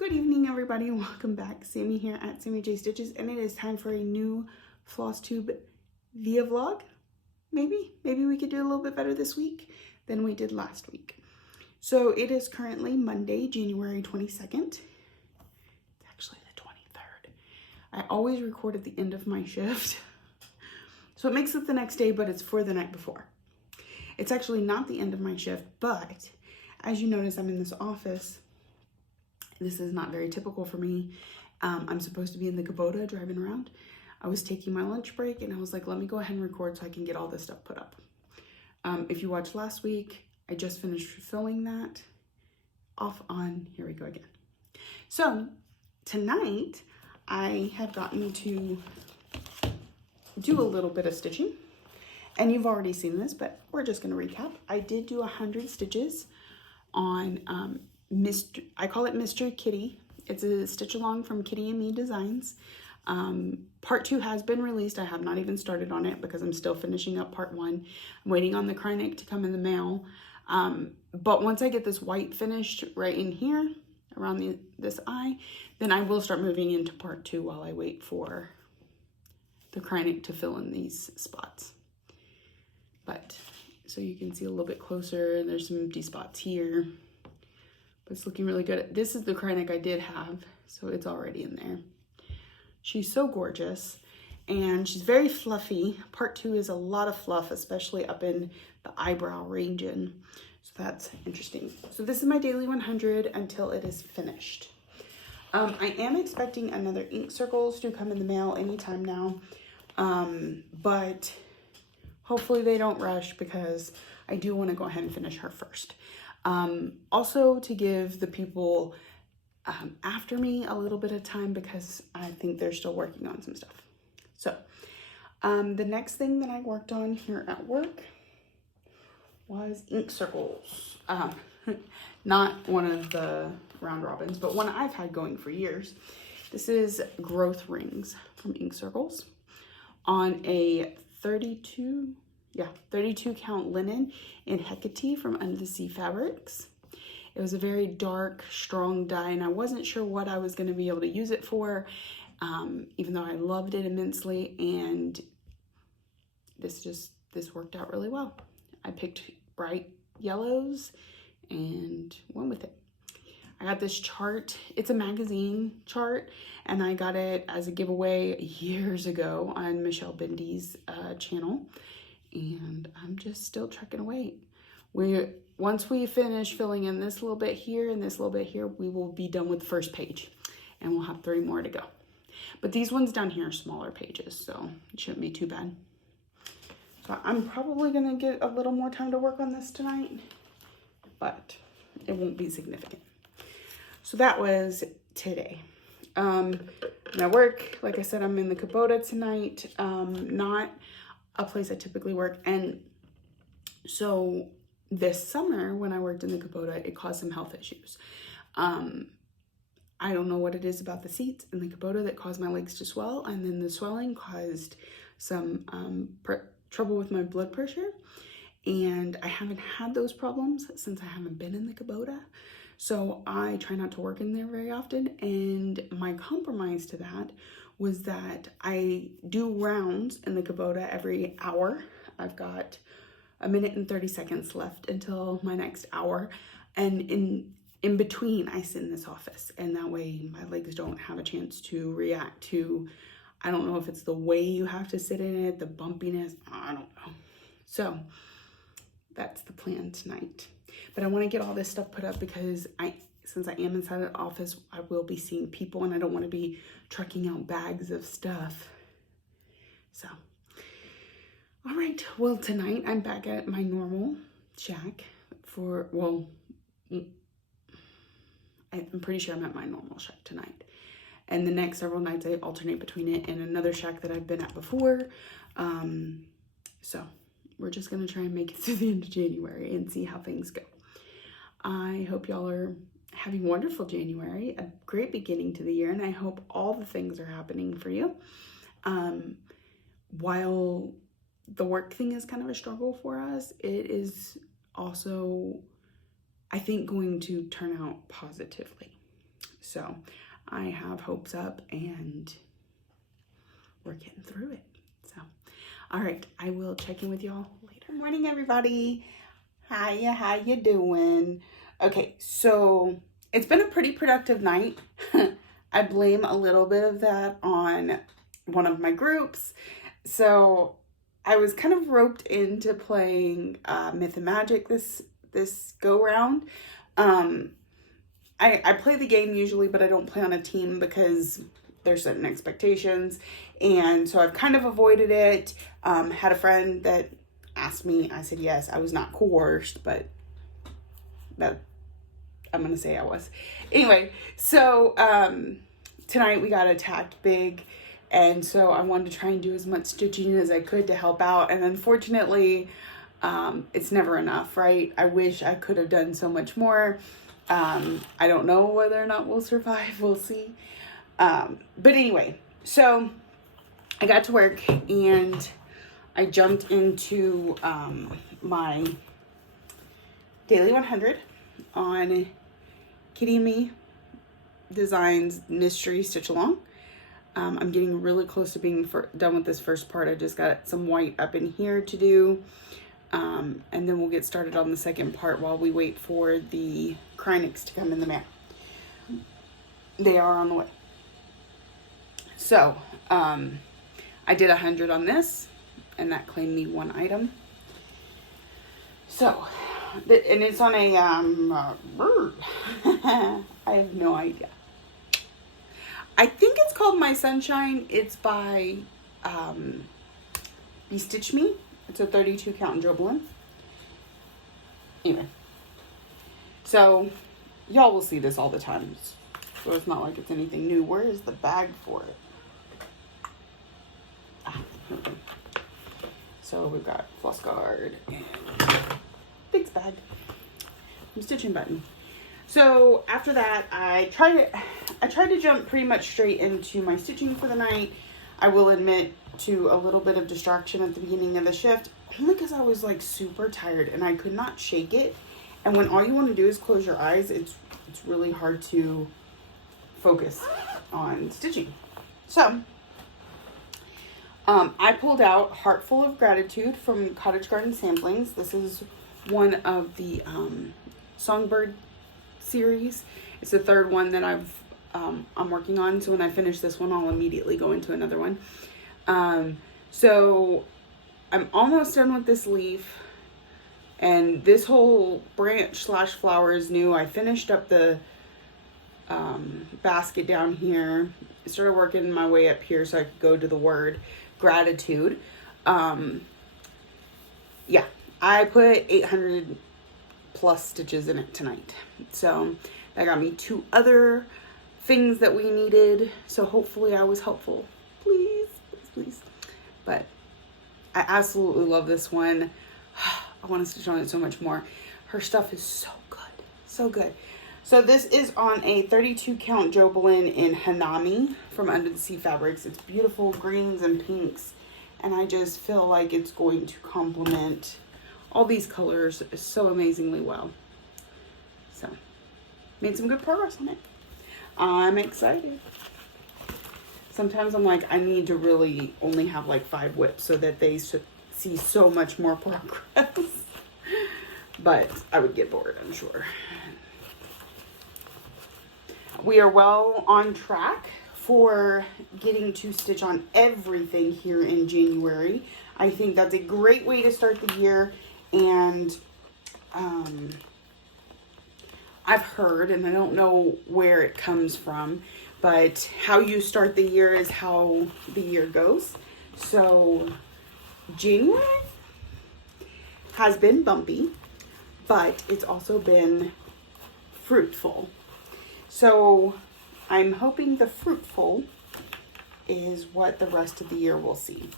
Good evening, everybody. Welcome back. Sammy here at Sammy J Stitches, and it is time for a new Flosstube via vlog. Maybe we could do a little bit better this week than we did last week. So it is currently Monday, January 22nd. It's actually the 23rd. I always record at the end of my shift, so it makes it the next day, but it's for the night before. It's actually not the end of my shift, but as you notice, I'm in this office. This is not very typical for me. I'm supposed to be in the Kubota driving around. I was taking my lunch break and I was like, let me go ahead and record so I can get all this stuff put up. If you watched last week, I just finished filming that. Off on, here we go again. So tonight I have gotten to do a little bit of stitching, and you've already seen this, but we're just gonna recap. I did do 100 stitches on I call it Mr. Kitty. It's a stitch along from Kitty and Me Designs. Part 2 has been released. I have not even started on it because I'm still finishing up part 1. I'm waiting on the Krynic to come in the mail. But once I get this white finished right in here around this eye, then I will start moving into part 2 while I wait for the Krynic to fill in these spots. But so you can see a little bit closer, there's some empty spots here. It's looking really good. This is the Krynic I did have, so it's already in there. She's so gorgeous, and she's very fluffy. Part 2 is a lot of fluff, especially up in the eyebrow region. So that's interesting. So this is my daily 100 until it is finished. I am expecting another ink circles to come in the mail anytime now, but hopefully they don't rush because I do want to go ahead and finish her first. Also to give the people after me a little bit of time because I think they're still working on some stuff. So the next thing that I worked on here at work was ink circles. Not one of the round robins, but one I've had going for years. This is growth rings from Ink Circles on a 32 count linen in Hecate from Under the Sea Fabrics. It was a very dark, strong dye, and I wasn't sure what I was going to be able to use it for, even though I loved it immensely, and this worked out really well. I picked bright yellows and went with it. I got this chart. It's a magazine chart, and I got it as a giveaway years ago on Michelle Bendy's channel. And I'm just still trucking away. Once we finish filling in this little bit here and this little bit here, we will be done with the first page, and we'll have 3 more to go. But these ones down here are smaller pages, so it shouldn't be too bad. So I'm probably gonna get a little more time to work on this tonight, but it won't be significant. So that was today. My work, like I said, I'm in the Kubota tonight, not a place I typically work. And so this summer when I worked in the Kubota, it caused some health issues. I don't know what it is about the seats in the Kubota that caused my legs to swell, and then the swelling caused some trouble with my blood pressure, and I haven't had those problems since I haven't been in the Kubota. So I try not to work in there very often, and my compromise to that was that I do rounds in the Kubota every hour. I've got 1 minute and 30 seconds left until my next hour. And in between, I sit in this office. And that way my legs don't have a chance to react to, I don't know if it's the way you have to sit in it, the bumpiness, I don't know. So that's the plan tonight. But I want to get all this stuff put up because since I am inside the office, I will be seeing people, and I don't want to be trucking out bags of stuff. So, all right. Well, tonight I'm back at my normal shack I'm pretty sure I'm at my normal shack tonight. And the next several nights I alternate between it and another shack that I've been at before. So we're just going to try and make it through the end of January and see how things go. I hope y'all are having a wonderful January, a great beginning to the year, and I hope all the things are happening for you. While the work thing is kind of a struggle for us, it is also, I think, going to turn out positively. So I have hopes up and we're getting through it. So, all right, I will check in with y'all later. Good morning, everybody. Hiya, how you doing? Okay, so it's been a pretty productive night. I blame a little bit of that on one of my groups. So I was kind of roped into playing Myth and Magic this go round. I play the game usually, but I don't play on a team because there's certain expectations. And so I've kind of avoided it. Had a friend that asked me, I said yes. I was not coerced, but that I'm going to say I was. Anyway, so tonight we got attacked big. And so I wanted to try and do as much stitching as I could to help out. And unfortunately, it's never enough, right? I wish I could have done so much more. I don't know whether or not we'll survive. We'll see. But anyway, so I got to work and I jumped into my Daily 100 on Kitty and Me Designs Mystery Stitch Along. I'm getting really close to being done with this first part. I just got some white up in here to do. And then we'll get started on the second part while we wait for the Krynics to come in the mail. They are on the way. So, I did 100 on this, and that claimed me 1 item. So, and it's on a bird. I have no idea. I think it's called My Sunshine. It's by Be Stitch Me. It's a 32 count in Joblin. Anyway. So, y'all will see this all the time. So it's not like it's anything new. Where is the bag for it? Okay. So we've got floss guard and Big's bag. I'm stitching button. So after that, I tried to jump pretty much straight into my stitching for the night. I will admit to a little bit of distraction at the beginning of the shift, only because I was like super tired and I could not shake it. And when all you want to do is close your eyes, it's really hard to focus on stitching. So I pulled out Heartful of Gratitude from Cottage Garden Samplings. This is one of the Songbird series. It's the third one that I'm working on. So when I finish this one, I'll immediately go into another one. So I'm almost done with this leaf, and this whole branch / flower is new. I finished up the basket down here. I started working my way up here so I could go to the word gratitude. Yeah, I put 800 plus stitches in it tonight. So that got me 2 other things that we needed. So hopefully I was helpful. Please, please, please. But I absolutely love this one. I want to stitch on it so much more. Her stuff is so good. So good. So this is on a 32 count Joblin in Hanami from Under the Sea Fabrics. It's beautiful greens and pinks. And I just feel like it's going to complement all these colors so amazingly well. So, made some good progress on it. I'm excited. Sometimes I'm like, I need to really only have like 5 whips so that they see so much more progress. But I would get bored, I'm sure. We are well on track for getting to stitch on everything here in January. I think that's a great way to start the year. And I've heard, and I don't know where it comes from, but how you start the year is how the year goes. So January has been bumpy, but it's also been fruitful. So I'm hoping the fruitful is what the rest of the year will see.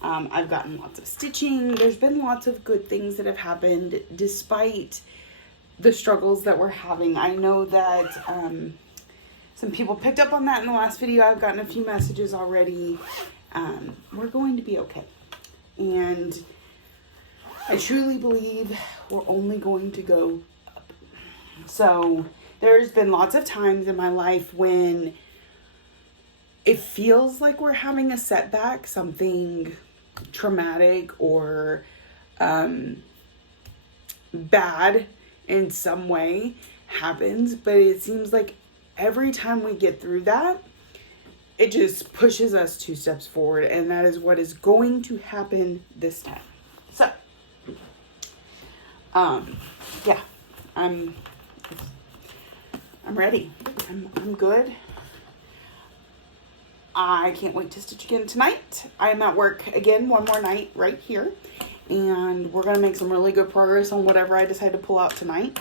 I've gotten lots of stitching. There's been lots of good things that have happened despite the struggles that we're having. I know that some people picked up on that in the last video. I've gotten a few messages already. We're going to be okay. And I truly believe we're only going to go up. So There's been lots of times in my life when it feels like we're having a setback, something traumatic or bad in some way happens, but it seems like every time we get through that, it just pushes us 2 steps forward, and that is what is going to happen this time. So, yeah, I'm ready. I'm good. I can't wait to stitch again tonight. I'm at work again one more night right here, and we're gonna make some really good progress on whatever I decide to pull out tonight.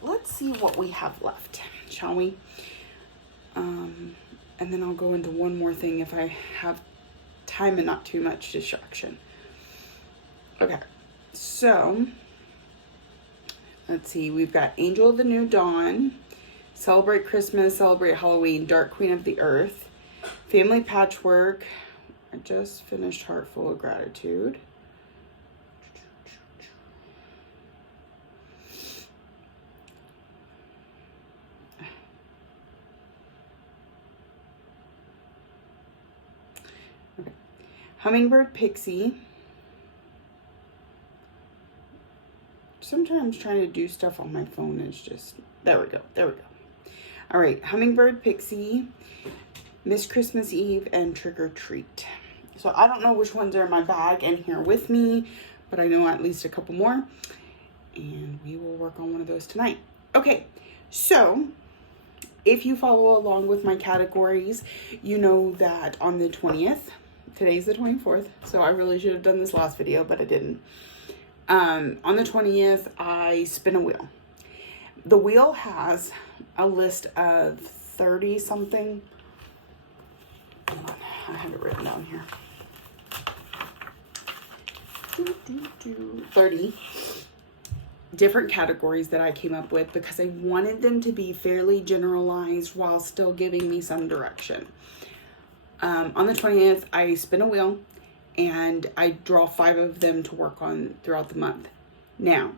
Let's see what we have left, shall we? And then I'll go into one more thing if I have time and not too much distraction. Okay, so let's see. We've got Angel of the New Dawn, Celebrate Christmas, Celebrate Halloween, Dark Queen of the Earth, Family Patchwork. I just finished Heart Full of Gratitude. Okay. Hummingbird Pixie. Sometimes trying to do stuff on my phone is just, there we go. All right, Hummingbird Pixie, Miss Christmas Eve, and Trick or Treat. So I don't know which ones are in my bag and here with me, but I know at least a couple more, and we will work on one of those tonight. Okay, so if you follow along with my categories, you know that on the 20th, today's the 24th, so I really should have done this last video, but I didn't. On the 20th, I spin a wheel. The wheel has a list of 30 something. Hold on, I have it written down here. 30 different categories that I came up with because I wanted them to be fairly generalized while still giving me some direction. On the 20th, I spin a wheel and I draw 5 of them to work on throughout the month. Now,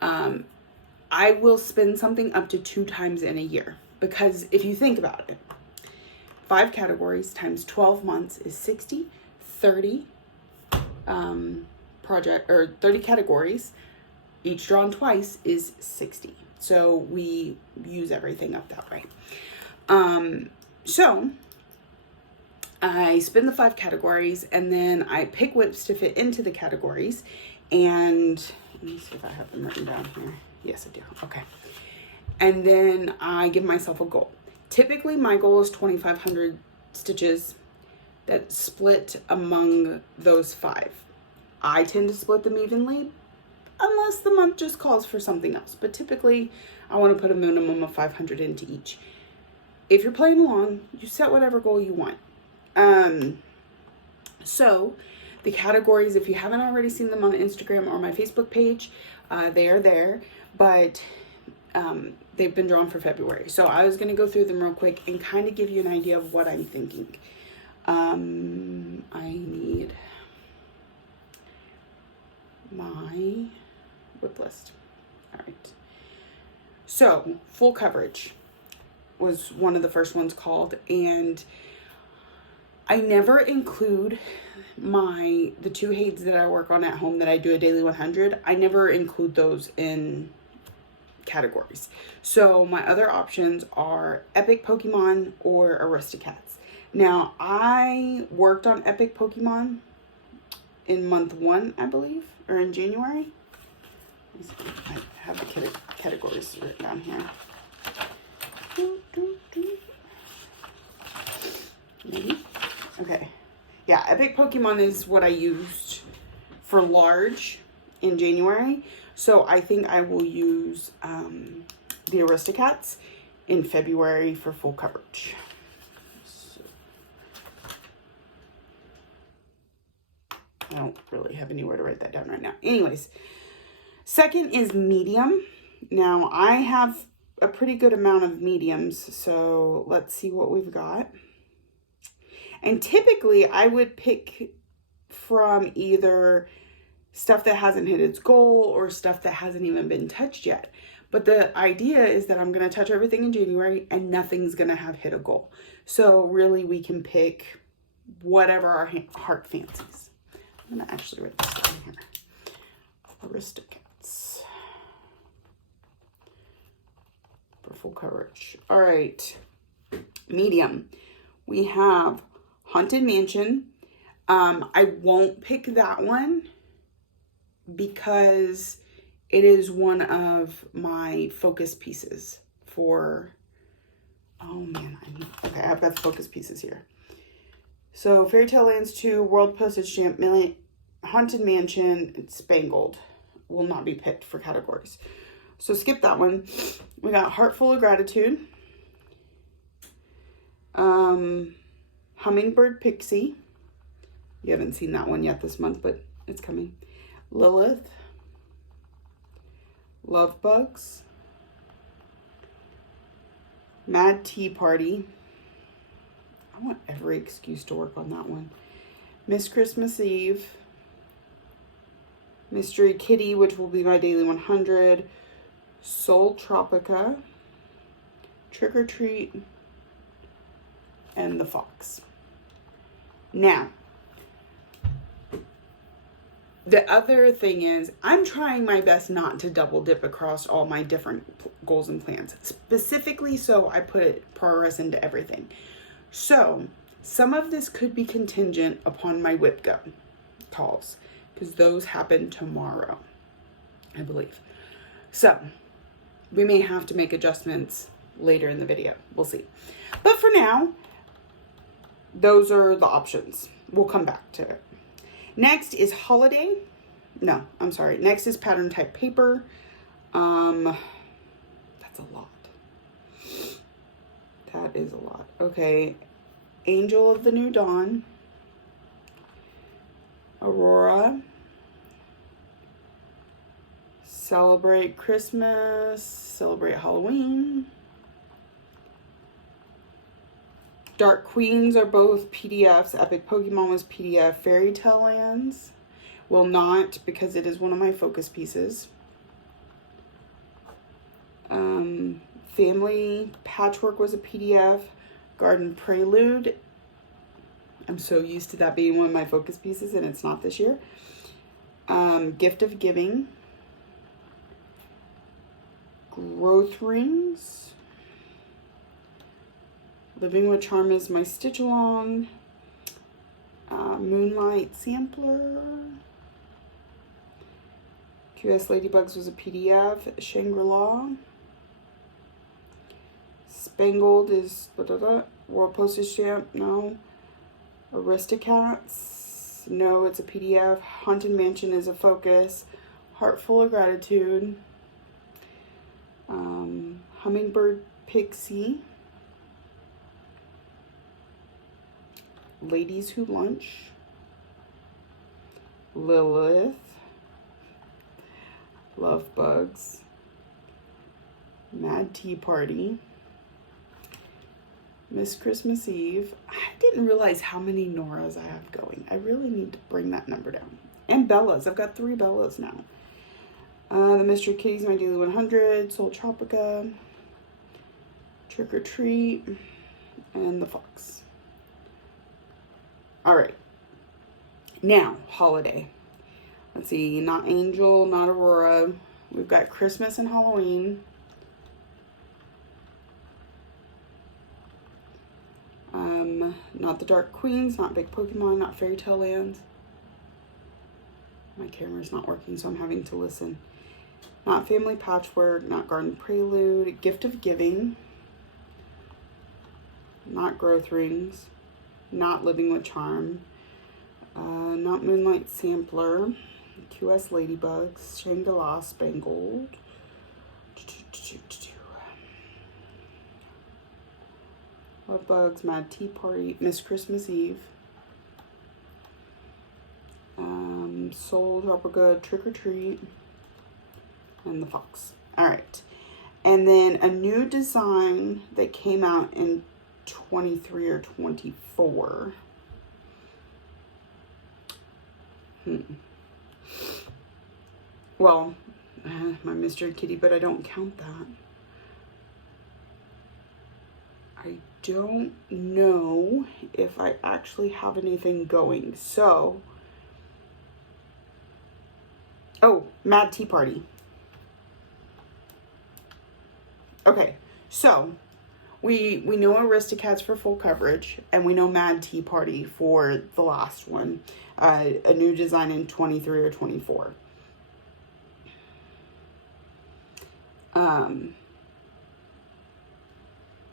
I will spin something up to 2 times in a year because if you think about it, 5 categories times 12 months is 60, 30 30 categories, each drawn twice is 60. So we use everything up that way. So I spin the 5 categories and then I pick whips to fit into the categories. And let me see if I have them written down here. Yes, I do. Okay. And then I give myself a goal. Typically, my goal is 2,500 stitches that split among those 5. I tend to split them evenly unless the month just calls for something else. But typically, I want to put a minimum of 500 into each. If you're playing along, you set whatever goal you want. So the categories, if you haven't already seen them on Instagram or my Facebook page, they are there, but they've been drawn for February. So I was going to go through them real quick and kind of give you an idea of what I'm thinking. I need my whip list. All right. So full coverage was one of the first ones called, and I never include the 2 heids that I work on at home that I do a daily 100. I never include those in categories. So my other options are Epic Pokemon or Aristocats. Now I worked on Epic Pokemon in month 1, I believe, or in January. I have the categories written down here. Maybe. Okay. Yeah, Epic Pokemon is what I used for large in January. So I think I will use the Aristocats in February for full coverage. So, I don't really have anywhere to write that down right now. Anyways, second is medium. Now I have a pretty good amount of mediums, so let's see what we've got. And typically I would pick from either stuff that hasn't hit its goal or stuff that hasn't even been touched yet. But the idea is that I'm going to touch everything in January and nothing's going to have hit a goal. So really we can pick whatever our heart fancies. I'm going to actually write this down here. Aristocats. For full coverage. All right. Medium. We have Haunted Mansion. I won't pick that one because it is one of my focus pieces for, oh man, okay, I've got the focus pieces here. So Fairy Tale Lands 2, World Postage Stamp, Haunted Mansion, and Spangled will not be picked for categories. So skip that one. We got Heart Full of Gratitude. Hummingbird Pixie. You haven't seen that one yet this month, but it's coming. Lilith. Love Bugs. Mad Tea Party. I want every excuse to work on that one. Miss Christmas Eve. Mystery Kitty, which will be my daily 100. Soul Tropica. Trick or Treat. And The Fox. Now, the other thing is, I'm trying my best not to double dip across all my different goals and plans. Specifically, so I put progress into everything. So, some of this could be contingent upon my whip go calls, because those happen tomorrow, I believe. So, we may have to make adjustments later in the video. We'll see. But for now, those are the options. We'll come back to it. Next is holiday. No, I'm sorry. Next is pattern type paper. That's a lot. That is a lot. Okay. Angel of the New Dawn. Aurora. Celebrate Christmas. Celebrate Halloween. Dark Queens are both PDFs. Epic Pokemon was PDF. Fairy Tale Lands will not, because it is one of my focus pieces. Family Patchwork was a PDF. Garden Prelude. I'm so used to that being one of my focus pieces, and it's not this year. Gift of Giving. Growth Rings. Living with Charm is my stitch along. Moonlight Sampler. QS Ladybugs was a PDF. Shangri-La. Spangled is World Postage Stamp. No. Aristocats. No, it's a PDF. Haunted Mansion is a focus. Heart Full of Gratitude. Hummingbird Pixie. Ladies Who Lunch. Lilith. Love Bugs. Mad Tea Party. Miss Christmas Eve. I didn't realize how many Noras I have going. I really need to bring that number down. And Bellas. I've got 3 Bellas now. The Mystery Kitties, my daily 100. Soul Tropica. Trick or Treat. And The Fox. All right. Now, holiday. Let's see. Not Angel, not Aurora. We've got Christmas and Halloween. Not the Dark Queens, not Big Pokemon, not Fairy Tale Lands. My camera's not working, so I'm having to listen. Not Family Patchwork, not Garden Prelude. Gift of Giving. Not Growth Rings. Not Living with Charm. Not Moonlight Sampler. QS Ladybugs. Shangri-La Spangled. Love Bugs. Mad Tea Party. Miss Christmas Eve. Soul Tropica. Trick or Treat. And The Fox. Alright. And then a new design that came out in 23 or 24. Well, my Mr. Kitty, but I don't count that. I don't know if I actually have anything going. So, oh, Mad Tea Party. Okay, so we know Aristocats for full coverage, and we know Mad Tea Party for the last one. A new design in 23 or 24.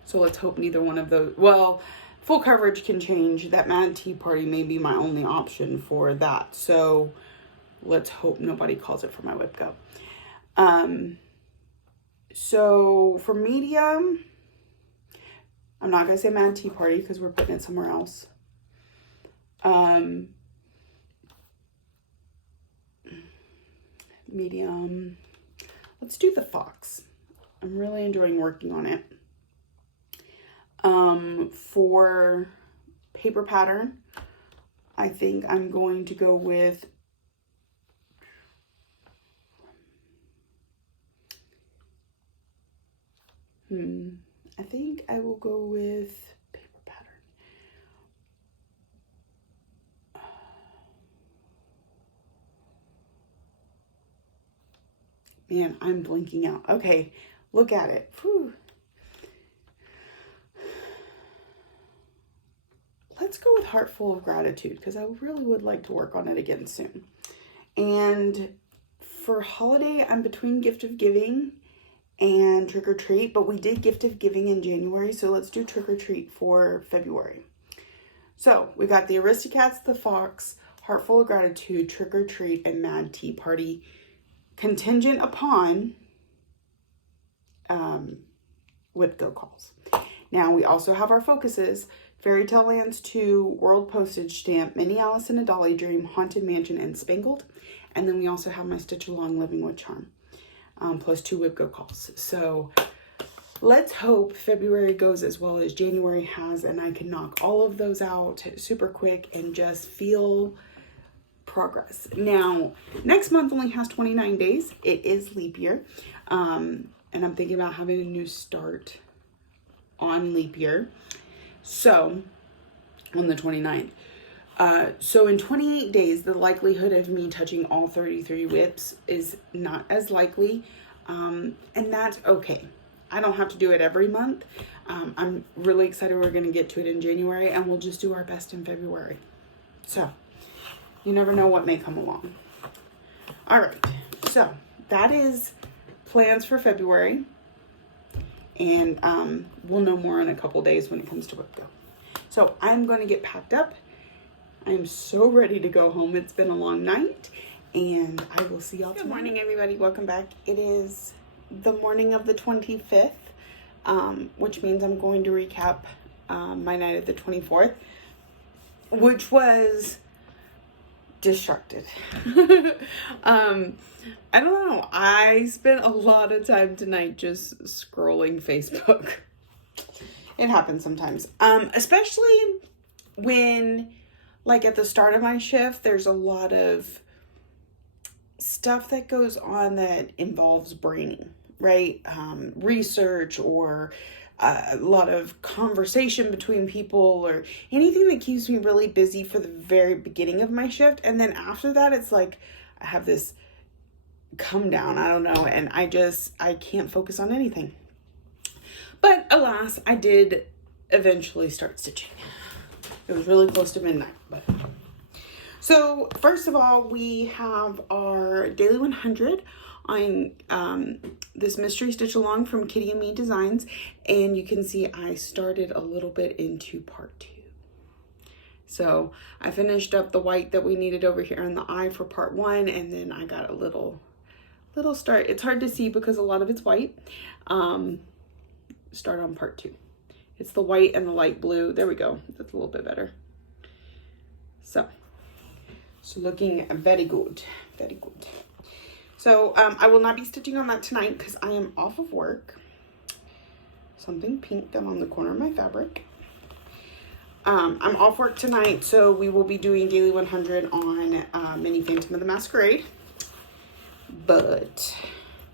So let's hope neither one of those, well, full coverage can change. That Mad Tea Party may be my only option for that. So let's hope nobody calls it for my whip go. So for medium, I'm not going to say Mad Tea Party because we're putting it somewhere else. Medium, let's do the Fox. I'm really enjoying working on it. For paper pattern, I think I'm going to go with I think I will go with paper pattern. Man, I'm blinking out. Okay, look at it. Whew. Let's go with Heart Full of Gratitude because I really would like to work on it again soon. And for holiday, I'm between Gift of Giving and Trick or Treat, but we did Gift of Giving in January, so let's do Trick or Treat for February. So we got the Aristocats, the Fox, Heart Full of Gratitude, Trick or Treat, and Mad Tea Party, contingent upon whip go calls. Now we also have our focuses: Fairy Tale Lands 2, World Postage Stamp, Minnie Alice in a Dolly Dream, Haunted Mansion, and Spangled. And then we also have my Stitch Along Living with Charm, plus 2 whip go calls. So let's hope February goes as well as January has, and I can knock all of those out super quick and just feel progress. Now, next month only has 29 days. It is leap year. And I'm thinking about having a new start on leap year. So, on the 29th. So in 28 days, the likelihood of me touching all 33 whips is not as likely. And that's okay. I don't have to do it every month. I'm really excited we're going to get to it in January, and we'll just do our best in February. So, you never know what may come along. All right. So, that is plans for February. And we'll know more in a couple days when it comes to whip go. So, I'm going to get packed up. I'm so ready to go home. It's been a long night, and I will see y'all tomorrow. Good morning, everybody. Welcome back. It is the morning of the 25th, which means I'm going to recap my night of the 24th, which was distracted. I don't know. I spent a lot of time tonight just scrolling Facebook. It happens sometimes, especially when, like, at the start of my shift, there's a lot of stuff that goes on that involves braining, right? Research or a lot of conversation between people or anything that keeps me really busy for the very beginning of my shift. And then after that, it's like I have this come down, I don't know, and I can't focus on anything. But alas, I did eventually start stitching. It was really close to midnight, but. So first of all, we have our Daily 100 on this Mystery Stitch Along from Kitty and Me Designs. And you can see I started a little bit into part 2. So I finished up the white that we needed over here on the eye for part 1. And then I got a little start. It's hard to see because a lot of it's white. Start on part 2. It's the white and the light blue. There we go. That's a little bit better. So looking very good. Very good. So I will not be stitching on that tonight because I am off of work. Something pink down on the corner of my fabric. I'm off work tonight, so we will be doing Daily 100 on Mini Phantom of the Masquerade. But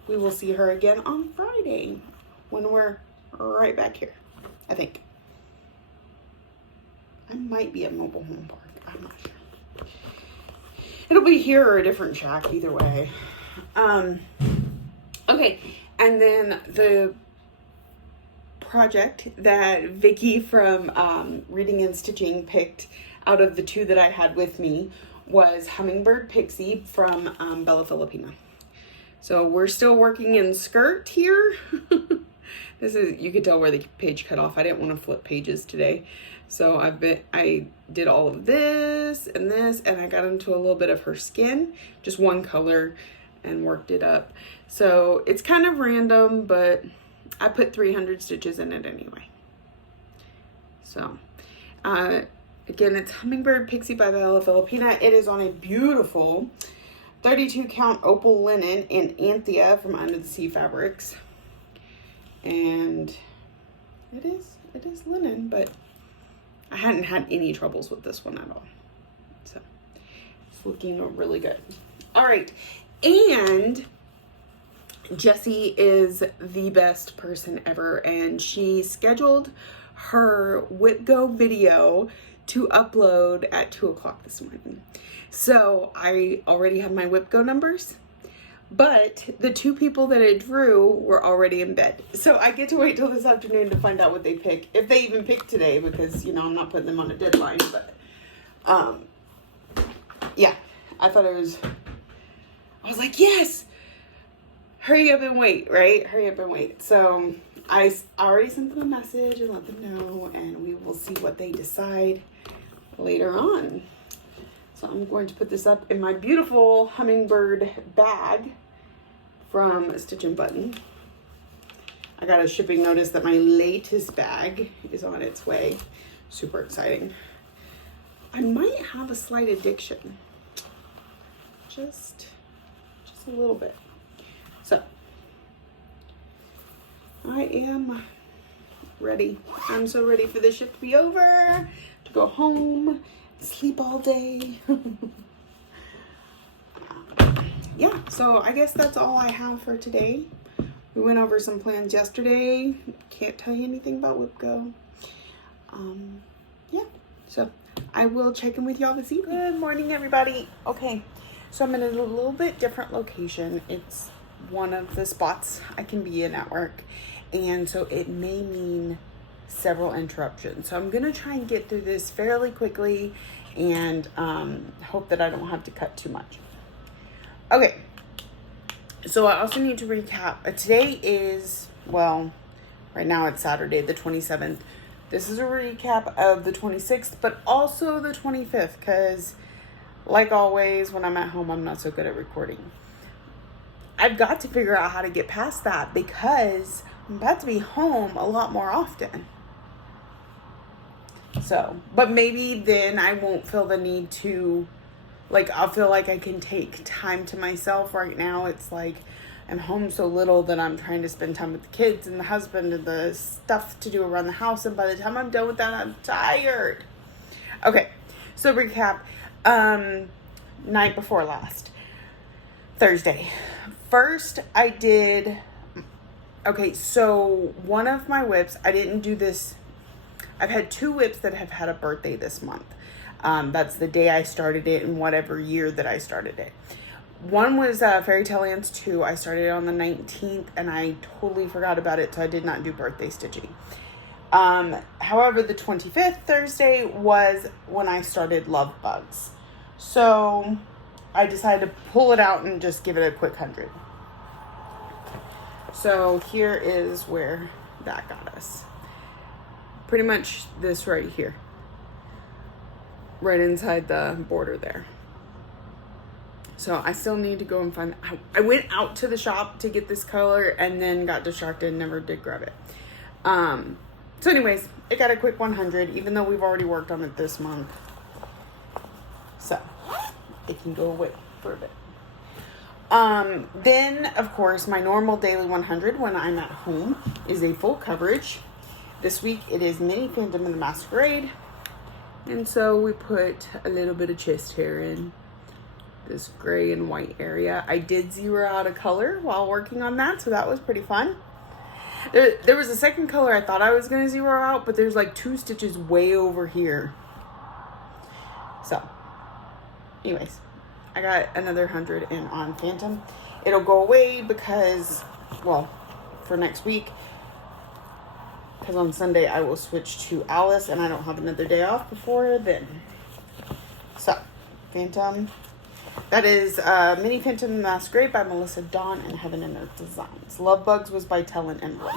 we will see her again on Friday when we're right back here, I think. I might be at Mobile Home Park. I'm not sure. It'll be here or a different shack, either way. Okay, and then the project that Vicky from Reading and Stitching picked out of the two that I had with me was Hummingbird Pixie from Bella Filipina. So we're still working in skirt here. This is, you could tell where the page cut off. I didn't want to flip pages today. So I did all of this, and I got into a little bit of her skin, just one color, and worked it up. So it's kind of random, but I put 300 stitches in it anyway. So, again, it's Hummingbird Pixie by Bella Filipina. It is on a beautiful 32 count opal linen in Anthea from Under the Sea Fabrics. And it is linen, but I hadn't had any troubles with this one at all. So it's looking really good. All right. And Jessie is the best person ever, and she scheduled her Whip Go video to upload at 2 o'clock this morning. So I already have my Whip Go numbers, but the two people that I drew were already in bed. So I get to wait till this afternoon to find out what they pick, if they even pick today, because, you know, I'm not putting them on a deadline. But yeah, I was like, yes, hurry up and wait, right? Hurry up and wait. So I already sent them a message and let them know, and we will see what they decide later on. So I'm going to put this up in my beautiful hummingbird bag from Stitch and Button. I got a shipping notice that my latest bag is on its way. Super exciting. I might have a slight addiction. Just a little bit. So I am ready. I'm so ready for this shift to be over, to go home, sleep all day. Yeah, so I guess that's all I have for today. We went over some plans yesterday. Can't tell you anything about Whip Go. Yeah, so I will check in with y'all this evening. Good morning, everybody. Okay, so I'm in a little bit different location. It's one of the spots I can be in at work, and so it may mean several interruptions. So I'm gonna try and get through this fairly quickly and hope that I don't have to cut too much. Okay, so I also need to recap. Today is, well, right now it's Saturday the 27th. This is a recap of the 26th, but also the 25th, because like always, when I'm at home, I'm not so good at recording. I've got to figure out how to get past that, because I'm about to be home a lot more often. So, but maybe then I won't feel the need to, like, I'll feel like I can take time to myself. Right now, it's like I'm home so little that I'm trying to spend time with the kids and the husband and the stuff to do around the house. And by the time I'm done with that, I'm tired. Okay, so recap. Night before last, Thursday. First, I did, okay, so one of my whips, I didn't do this. I've had two whips that have had a birthday this month. That's the day I started it and whatever year that I started it. One was Fairy Tale Lands 2. I started it on the 19th and I totally forgot about it, so I did not do birthday stitching. However, the 25th Thursday was when I started Love Bugs. So I decided to pull it out and just give it a quick 100. So here is where that got us. Pretty much this right here. Right inside the border there. So I still need to go and find, I went out to the shop to get this color and then got distracted and never did grab it. So anyways, it got a quick 100, even though we've already worked on it this month. So it can go away for a bit. Then of course my normal daily 100 when I'm at home is a full coverage. This week it is Mini Phantom and the Masquerade. And so we put a little bit of chest hair in. this gray and white area. I did zero out a color while working on that, so that was pretty fun. There was a second color I thought I was going to zero out, but there's like 2 stitches way over here. So, anyways, I got another 100 in on Phantom. It'll go away because, well, for next week, because on Sunday I will switch to Alice and I don't have another day off before then. So, Phantom. That is Mini Phantom Masquerade by Melissa Dawn and Heaven and Earth Designs. Love Bugs was by Tell and Emblem.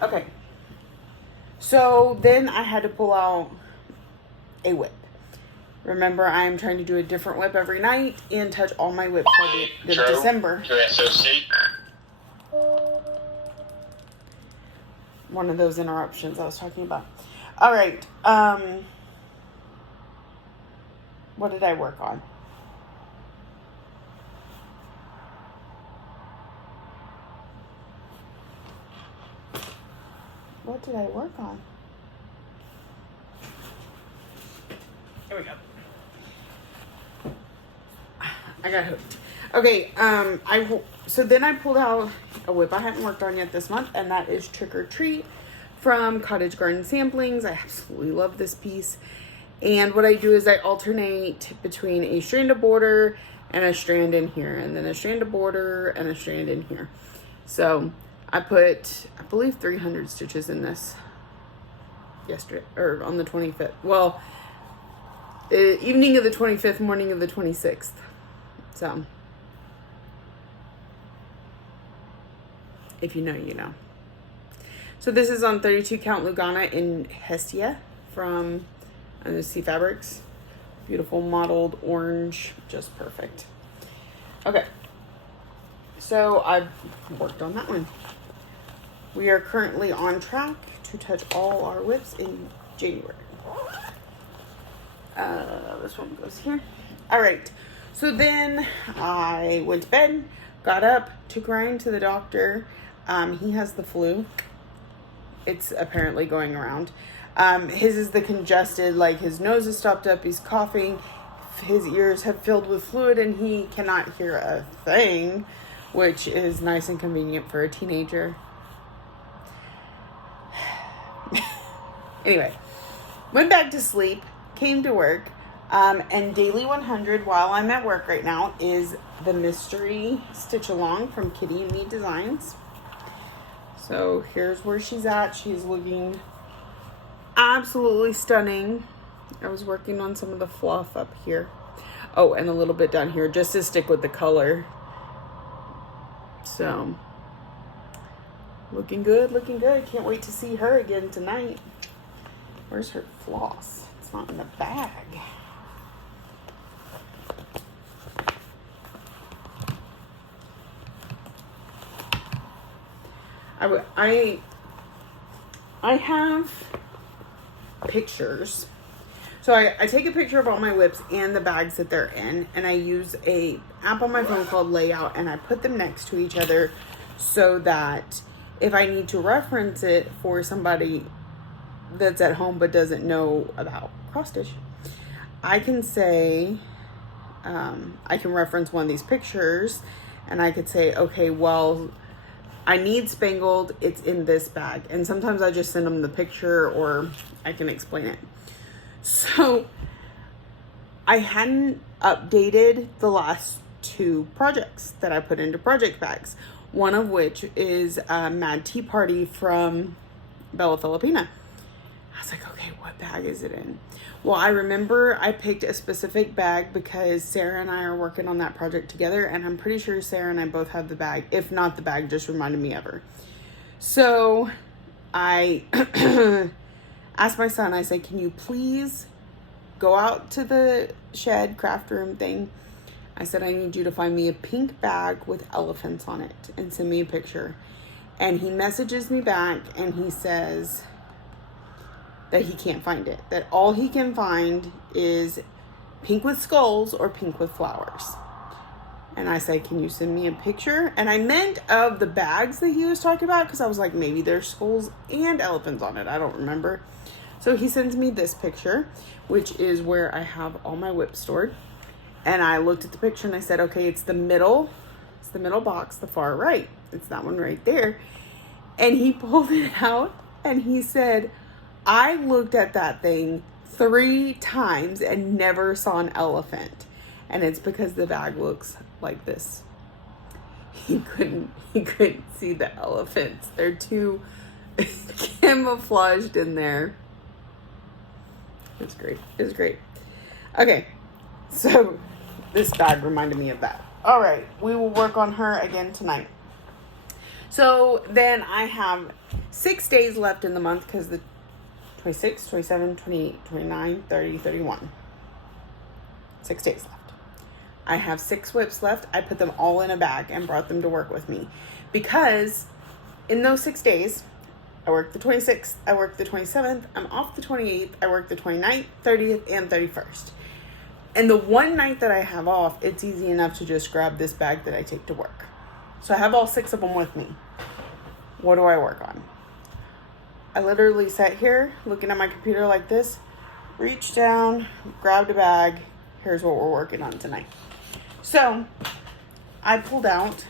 Okay. So then I had to pull out a whip. Remember, I'm trying to do a different whip every night and touch all my whips by the end of December. One of those interruptions I was talking about. All right. What did I work on? What did I work on? There we go. I got hooked. Okay, so then I pulled out a whip I haven't worked on yet this month, and that is Trick or Treat from Cottage Garden Samplings. I absolutely love this piece. And what I do is I alternate between a strand of border and a strand in here, and then a strand of border and a strand in here. So I put, I believe, 300 stitches in this yesterday, or on the 25th. Well, the evening of the 25th, morning of the 26th. So, if you know, you know. So this is on 32 count Lugana in Hestia from Sea Fabrics. Beautiful mottled orange, just perfect. Okay, so I've worked on that one. We are currently on track to touch all our whips in January. This one goes here. All right, so then I went to bed, got up, took Ryan to the doctor. He has the flu. It's apparently going around. His is the congested, like his nose is stopped up, he's coughing, his ears have filled with fluid, and he cannot hear a thing, which is nice and convenient for a teenager. Anyway, went back to sleep, came to work, and Daily 100 while I'm at work right now is the Mystery Stitch Along from Kitty and Me Designs. So here's where she's at. She's looking absolutely stunning. I was working on some of the fluff up here. Oh, and a little bit down here just to stick with the color. So, looking good, looking good. Can't wait to see her again tonight. Where's her floss? It's not in the bag. I have pictures. So I take a picture of all my whips and the bags that they're in, and I use a app on my phone called Layout, and I put them next to each other so that if I need to reference it for somebody that's at home but doesn't know about cross stitch, I can say, I can reference one of these pictures, and I could say, okay, well, I need spangled, it's in this bag. And sometimes I just send them the picture, or I can explain it. So I hadn't updated the last 2 projects that I put into project bags. One of which is Mad Tea Party from Bella Filipina. I was like, okay, what bag is it in? Well, I remember I picked a specific bag because Sarah and I are working on that project together, and I'm pretty sure Sarah and I both have the bag. If not, the bag just reminded me of her. So I asked my son, I said, can you please go out to the shed craft room thing? I said, I need you to find me a pink bag with elephants on it and send me a picture. And he messages me back and he says that he can't find it. That all he can find is pink with skulls or pink with flowers. And I said, can you send me a picture? And I meant of the bags that he was talking about, because I was like, maybe there's skulls and elephants on it. I don't remember. So he sends me this picture, which is where I have all my whips stored. And I looked at the picture and I said, okay, it's the middle box, the far right. It's that one right there. And he pulled it out and he said, I looked at that thing 3 times and never saw an elephant. And it's because the bag looks like this. He couldn't see the elephants. They're too camouflaged in there. It's great. It's great. Okay. So this bag reminded me of that. All right. We will work on her again tonight. So then I have 6 days left in the month because the 26, 27, 28, 29, 30, 31. 6 days left. I have 6 whips left. I put them all in a bag and brought them to work with me because in those 6 days, I work the 26th, I work the 27th, I'm off the 28th, I work the 29th, 30th, and 31st. And the one night that I have off, it's easy enough to just grab this bag that I take to work. So I have all 6 of them with me. What do I work on? I literally sat here looking at my computer like this, reached down, grabbed a bag. Here's what we're working on tonight. So I pulled out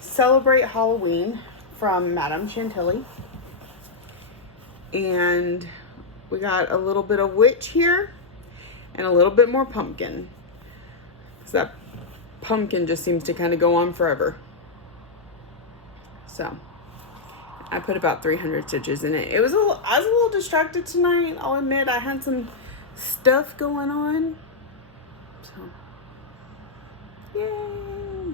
Celebrate Halloween from Madame Chantilly. And we got a little bit of witch here and a little bit more pumpkin. Because that pumpkin just seems to kind of go on forever. So I put about 300 stitches in it. I was a little distracted tonight. I'll admit I had some stuff going on. So, yay.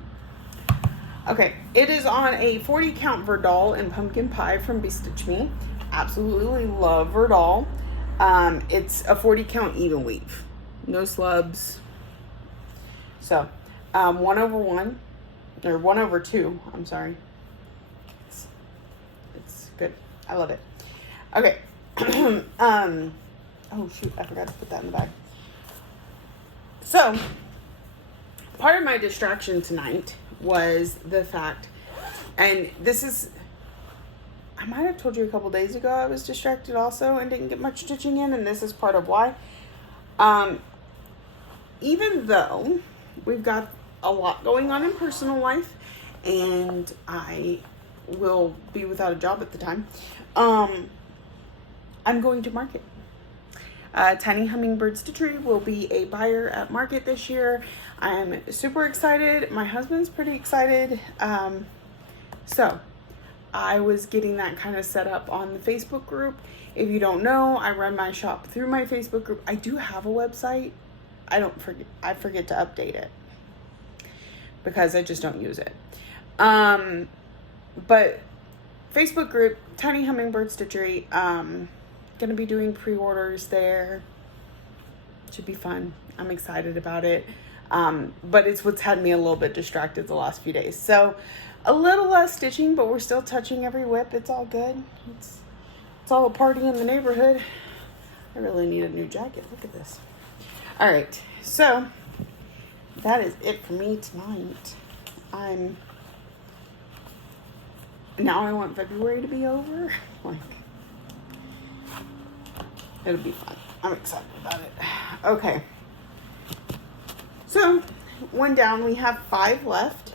Okay, it is on a 40 count Verdal in pumpkin pie from Bestitch Me. Absolutely love Verdal. It's a 40 count even weave. No slubs. So, 1/1, or 1/2, I'm sorry. It's good. I love it. Okay. Oh shoot, I forgot to put that in the bag. So, part of my distraction tonight was the fact, and this is, I might have told you a couple days ago I was distracted also and didn't get much stitching in, and this is part of why. Even though we've got a lot going on in personal life and I will be without a job at the time, I'm going to market. Tiny Hummingbird Stitchery will be a buyer at market this year. I'm super excited. My husband's pretty excited. So I was getting that kind of set up on the Facebook group. If you don't know, I run my shop through my Facebook group. I do have a website. I forget to update it because I just don't use it. But Facebook group, Tiny Hummingbird Stitchery, gonna be doing pre-orders there. Should be fun. I'm excited about it. But it's what's had me a little bit distracted the last few days. So a little less stitching, but we're still touching every whip. It's all good. It's all a party in the neighborhood. I really need a new jacket. Look at this. All right. So that is it for me tonight. Now I want February to be over. Like, it'll be fun. I'm excited about it. Okay. So, one down. We have 5 left.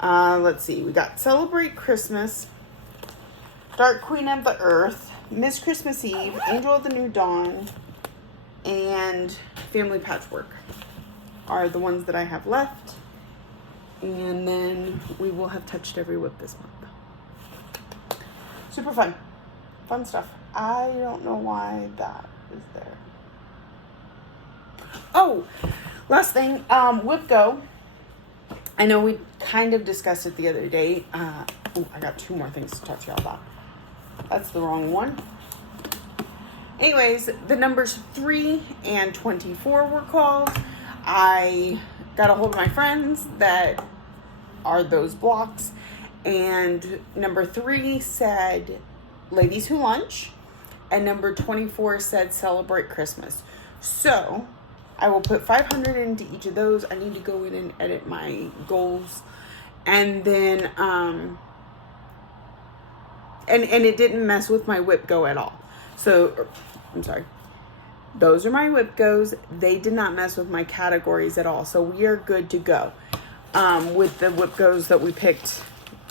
Let's see. We got Celebrate Christmas, Dark Queen of the Earth, Miss Christmas Eve, Angel of the New Dawn, and Family Patchwork are the ones that I have left. And then we will have touched every whip this month. Super fun. Fun stuff. I don't know why that is there. Oh, last thing, Whip Go. I know we kind of discussed it the other day. I got 2 more things to talk to y'all about. That's the wrong one. Anyways, the numbers 3 and 24 were called. I got a hold of my friends that are those blocks. And number 3 said Ladies Who Lunch. And number 24 said Celebrate Christmas. So I will put 500 into each of those. I need to go in and edit my goals. And then, and it didn't mess with my Whip Go at all. So, I'm sorry. Those are my whip goes. They did not mess with my categories at all. So we are good to go with the whip goes that we picked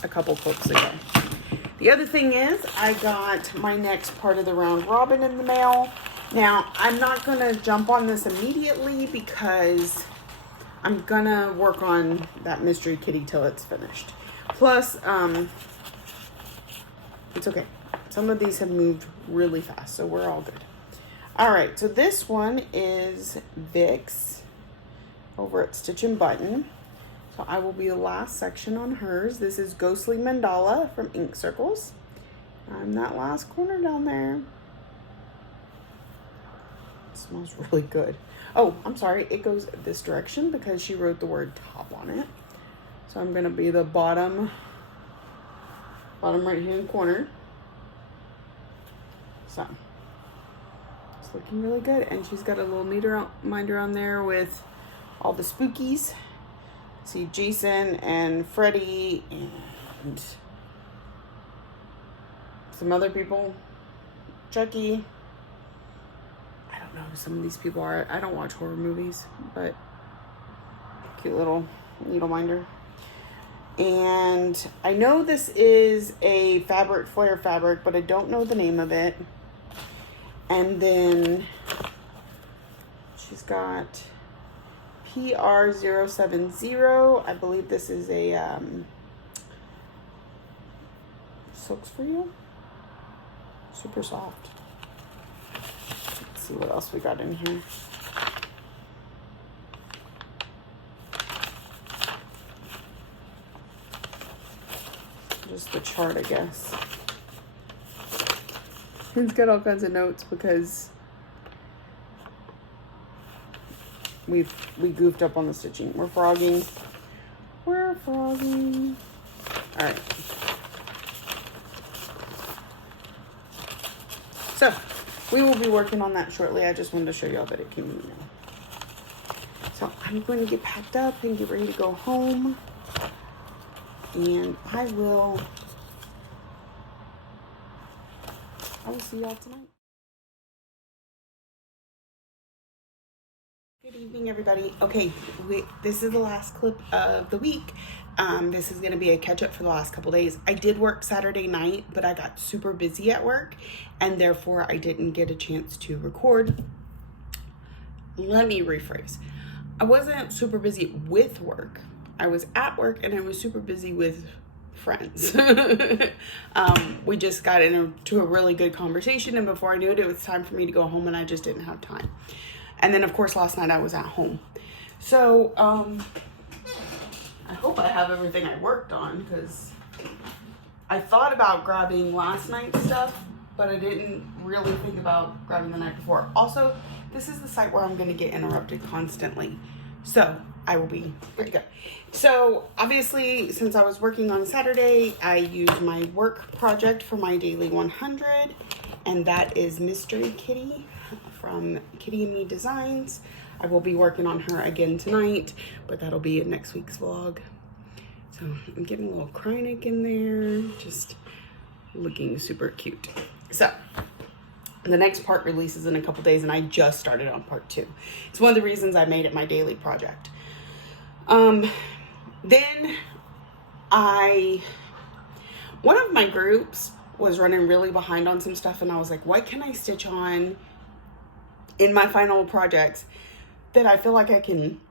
a couple clips ago. The other thing is I got my next part of the round robin in the mail. Now, I'm not going to jump on this immediately because I'm going to work on that mystery kitty till it's finished. Plus, it's okay. Some of these have moved really fast, so we're all good. All right, so this one is Vic's over at Stitch and Button. So I will be the last section on hers. This is Ghostly Mandala from Ink Circles. I'm that last corner down there. It smells really good. Oh, I'm sorry. It goes this direction because she wrote the word top on it. So I'm going to be the bottom right hand corner. So it's looking really good. And she's got a little minder on there with all the spookies. See Jason and Freddy and some other people. Chucky. I don't know who some of these people are. I don't watch horror movies, but cute little needle minder. And I know this is a fabric, flare fabric, but I don't know the name of it. And then she's got PR070. I believe this is a Silks for You. Super soft. Let's see what else we got in here. Just the chart, I guess. It's got all kinds of notes because we goofed up on the stitching. We're frogging. All right. So we will be working on that shortly. I just wanted to show y'all that it came in the mail. So I'm going to get packed up and get ready to go home. And I will see y'all tonight. Good evening, everybody. Okay, this is the last clip of the week. This is going to be a catch up for the last couple days. I did work Saturday night, but I got super busy at work, and therefore I didn't get a chance to record. Let me rephrase. I wasn't super busy with work. I was at work, and I was super busy with friends. We just got into a really good conversation, and before I knew it, it was time for me to go home, and I just didn't have time. And then, of course, last night I was at home. So, I hope I have everything I worked on, because I thought about grabbing last night's stuff, but I didn't really think about grabbing the night before. Also, this is the site where I'm going to get interrupted constantly. So, I will be ready to go. So, obviously, since I was working on Saturday, I used my work project for my daily 100, and that is Mystery Kitty from Kitty and Me Designs. I will be working on her again tonight, but that'll be in next week's vlog. So I'm getting a little Kreinik in there, just looking super cute. So the next part releases in a couple days, and I just started on part 2. It's one of the reasons I made it my daily project. Then one of my groups was running really behind on some stuff, and I was like, what can I stitch on in my final projects that I feel like I can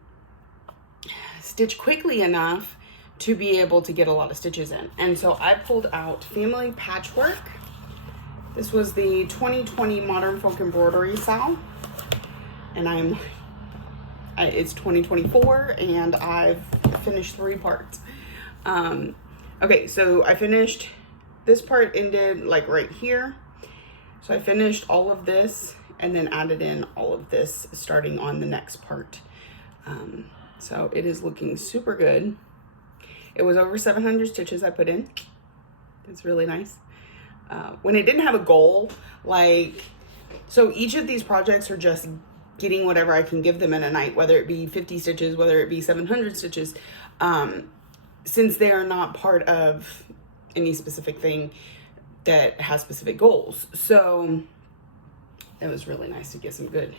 stitch quickly enough to be able to get a lot of stitches in? And so I pulled out Family Patchwork. This was the 2020 Modern Folk Embroidery style, and it's 2024, and I've finished 3 parts. Okay, so I finished, this part ended like right here. So I finished all of this and then added in all of this starting on the next part. So it is looking super good. It was over 700 stitches I put in. It's really nice. When it didn't have a goal, so each of these projects are just getting whatever I can give them in a night, whether it be 50 stitches, whether it be 700 stitches, since they are not part of any specific thing that has specific goals. So it was really nice to get some good.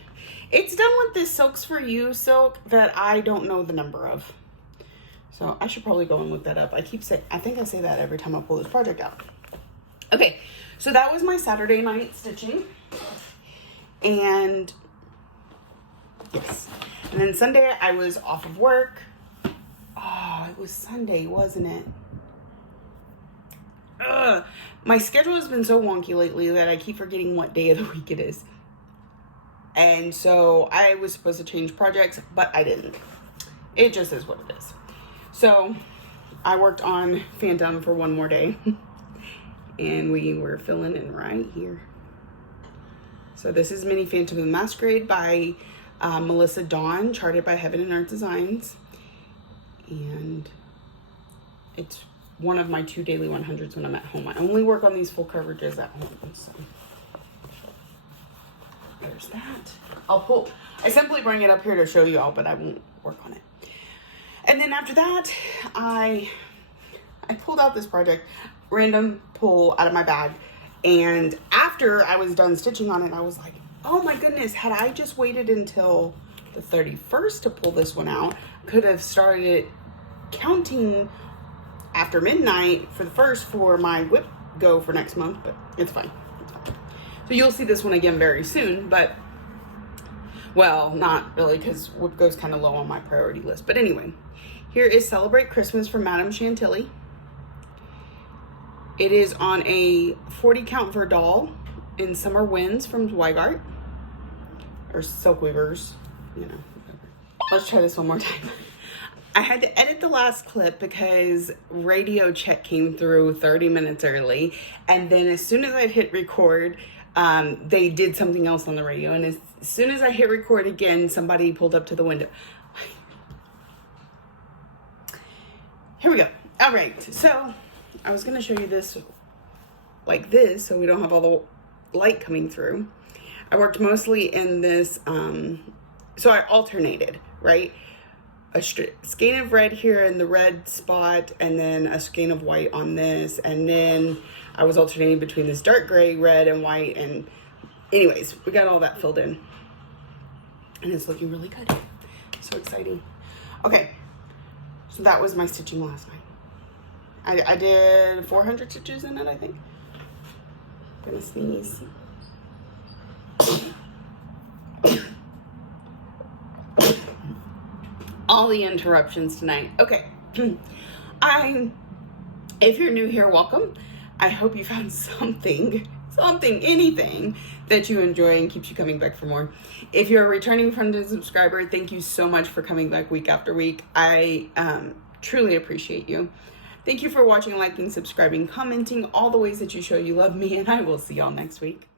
It's done with this Silks For You silk that I don't know the number of. So I should probably go and look that up. I think I say that every time I pull this project out. Okay, so that was my Saturday night stitching. And yes. And then Sunday I was off of work. Oh, it was Sunday, wasn't it? Ugh. My schedule has been so wonky lately that I keep forgetting what day of the week it is. And so I was supposed to change projects, but I didn't. It just is what it is. So I worked on Phantom for one more day. And we were filling in right here. So this is Mini Phantom of the Masquerade by Melissa Dawn, charted by Heaven and Earth Designs. And it's one of my 2 daily 100s when I'm at home. I only work on these full coverages at home. So there's that. I simply bring it up here to show you all, but I won't work on it. And then after that, I pulled out this project, random pull out of my bag. And after I was done stitching on it, I was like, oh my goodness, had I just waited until the 31st to pull this one out, could have started counting after midnight for the first for my whip go for next month, but it's fine. It's fine. So you'll see this one again very soon, but well, not really, because whip go's kind of low on my priority list. But anyway, here is Celebrate Christmas from Madame Chantilly. It is on a 40 count Verdal in Summer Winds from Zweigart, or Silk Weavers, you know, whatever. Let's try this one more time. I had to edit the last clip because radio check came through 30 minutes early. And then as soon as I hit record, they did something else on the radio. And as soon as I hit record again, somebody pulled up to the window. Here we go. All right. So I was going to show you this like this so we don't have all the light coming through. I worked mostly in this, so I alternated, right? A skein of red here in the red spot, and then a skein of white on this, and then I was alternating between this dark gray, red, and white, and anyways, we got all that filled in, and it's looking really good. So exciting. Okay, so that was my stitching last night. I did 400 stitches in it, I think. I'm gonna sneeze. All the interruptions tonight. Okay. If you're new here, welcome. I hope you found something, anything that you enjoy and keeps you coming back for more. If you're a returning friend and subscriber, thank you so much for coming back week after week. I truly appreciate you. Thank you for watching, liking, subscribing, commenting, all the ways that you show you love me, and I will see y'all next week.